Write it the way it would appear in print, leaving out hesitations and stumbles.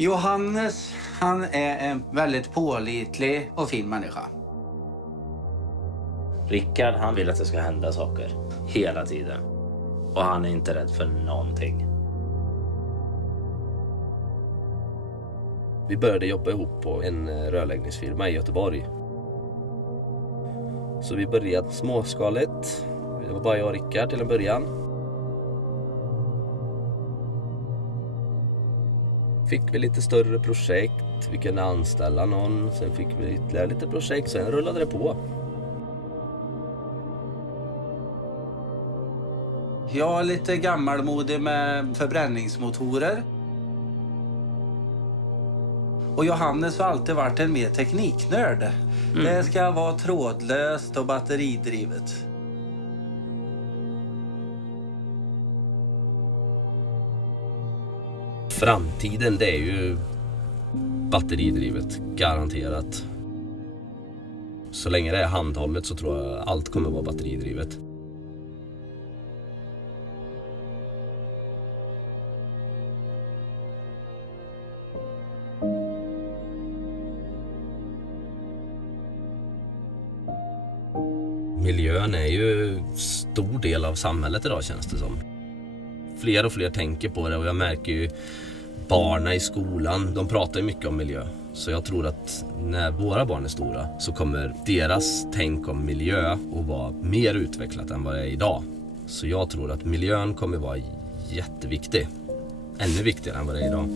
Johannes, han är en väldigt pålitlig och fin människa. Rickard, han vill att det ska hända saker hela tiden. Och han är inte rädd för någonting. Vi började jobba ihop på en rörläggningsfirma i Göteborg. Så vi började småskaligt. Det var bara jag och Rickard till en början. Fick vi lite större projekt. Vi kunde anställa någon. Sen fick vi ytterligare lite projekt. Sen rullade det på. Jag är lite gammalmodig med förbränningsmotorer. Och Johannes har alltid varit en mer tekniknörd. Det ska vara trådlöst och batteridrivet. Framtiden, det är ju batteridrivet, garanterat. Så länge det är handhållet så tror jag allt kommer vara batteridrivet. Miljön är ju stor del av samhället idag, känns det som. Fler och fler tänker på det och jag märker ju barnen i skolan, de pratar ju mycket om miljö. Så jag tror att när våra barn är stora så kommer deras tänk om miljö att vara mer utvecklat än vad det är idag. Så jag tror att miljön kommer vara jätteviktig. Ännu viktigare än vad det är idag.